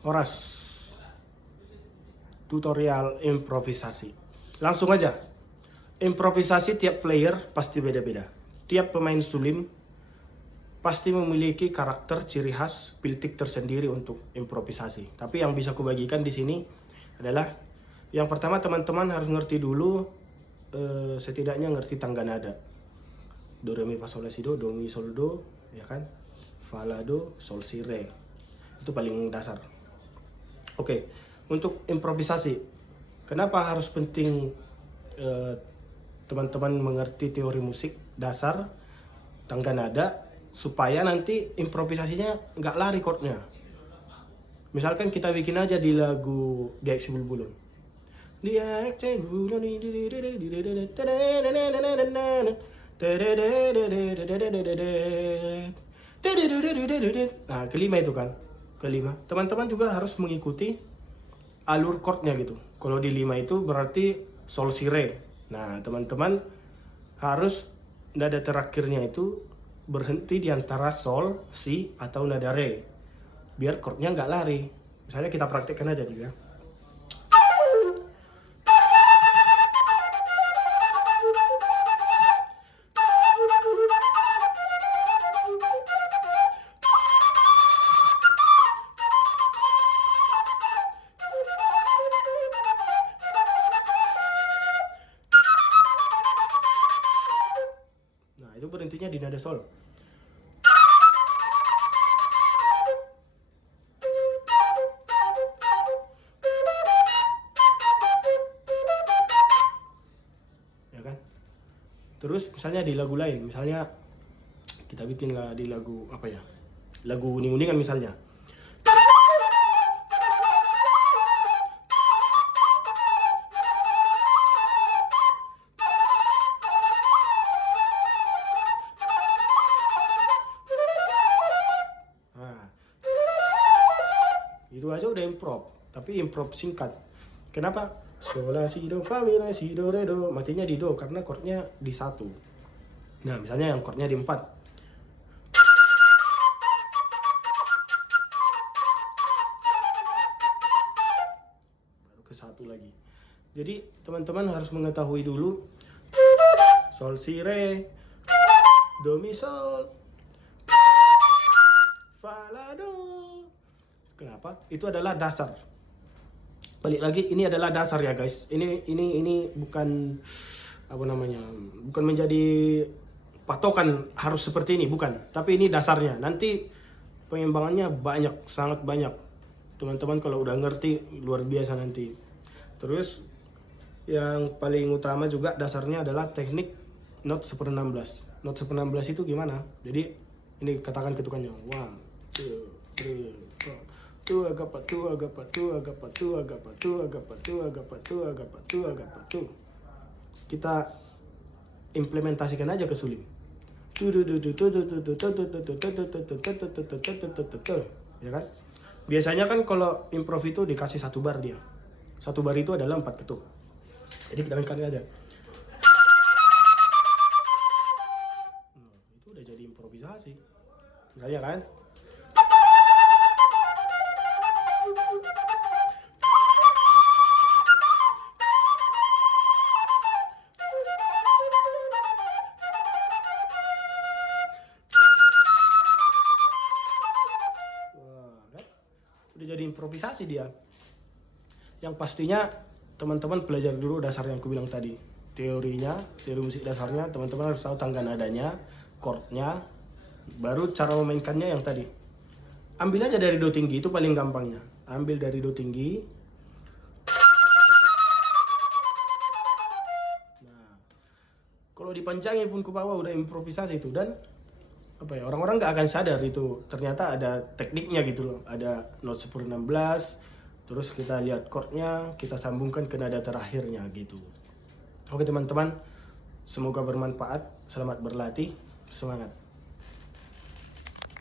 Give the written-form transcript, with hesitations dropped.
Horas, tutorial improvisasi. Langsung aja. Improvisasi tiap player pasti beda-beda. Tiap pemain sulim pasti memiliki karakter ciri khas piltik tersendiri untuk improvisasi. Tapi yang bisa kubagikan di sini adalah yang pertama, teman-teman harus ngerti dulu setidaknya ngerti tangga nada. Do, re, mi, fa, sol, la, si, do, mi, sol, do, ya kan? Fa, la, do, sol, si, re. Itu paling dasar. Oke, untuk improvisasi, kenapa harus penting teman-teman mengerti teori musik dasar, tangga nada, supaya nanti improvisasinya nggak lari chordnya. Misalkan kita bikin aja di lagu Diaksi Bulbulun. Diaksi Bulbulun. Nah, kelima itu kan. Kelima. Teman-teman juga harus mengikuti alur chordnya gitu. Kalau di lima itu berarti sol si re. Nah, teman-teman harus nada terakhirnya itu berhenti di antara sol, si, atau nada re. Biar chordnya nggak lari. Misalnya kita praktekkan aja dulu ya. Nah, itu berhentinya di nada sol. Ya kan? Terus misalnya di lagu lain, misalnya kita bikin lah di lagu apa ya? Lagu uning-uningan misalnya. Itu aja udah improv, tapi improv singkat. Kenapa? Sol, la, si, do, fa, mi, re, si, do, re, do. Matinya di do karena chordnya di satu. Nah, misalnya yang chordnya di 4. Baru ke 1 lagi. Jadi, teman-teman harus mengetahui dulu sol, si, re, do, mi, sol, fa, la, do. Kenapa? Itu adalah dasar. Balik lagi, ini adalah dasar ya guys. Ini bukan apa namanya, bukan menjadi patokan harus seperti ini, bukan. Tapi ini dasarnya. Nanti pengembangannya banyak, sangat banyak. Teman-teman kalau udah ngerti luar biasa nanti. Terus yang paling utama juga dasarnya adalah teknik not 1/16. Not 1/16 itu gimana? Jadi ini katakan ketukannya. 1, 2, 3, 4. Tu agak patu, agak patu, agak patu, agak patu, agak patu, agak patu, agak patu, agak patu. Kita implementasikan aja ke suling. Ya kan? Biasanya kan kalau improv itu dikasih 1 bar dia. 1 bar itu adalah 4 ketuk. Jadi kita main aja. Itu udah jadi improvisasi. Misalnya kan? Udah jadi improvisasi dia. Yang pastinya teman-teman belajar dulu dasar yang aku bilang tadi. Teorinya, teori musik dasarnya, teman-teman harus tahu tangga nadanya, chordnya, baru cara memainkannya yang tadi. Ambil aja dari do tinggi, itu paling gampangnya. Ambil dari do tinggi. Nah, kalau dipanjangin pun ke bawah udah improvisasi itu. Dan apa ya, orang-orang nggak akan sadar itu ternyata ada tekniknya gitu loh. Ada not 1/16, terus kita lihat chordnya, kita sambungkan ke nada terakhirnya gitu. Oke teman-teman, semoga bermanfaat, selamat berlatih, semangat.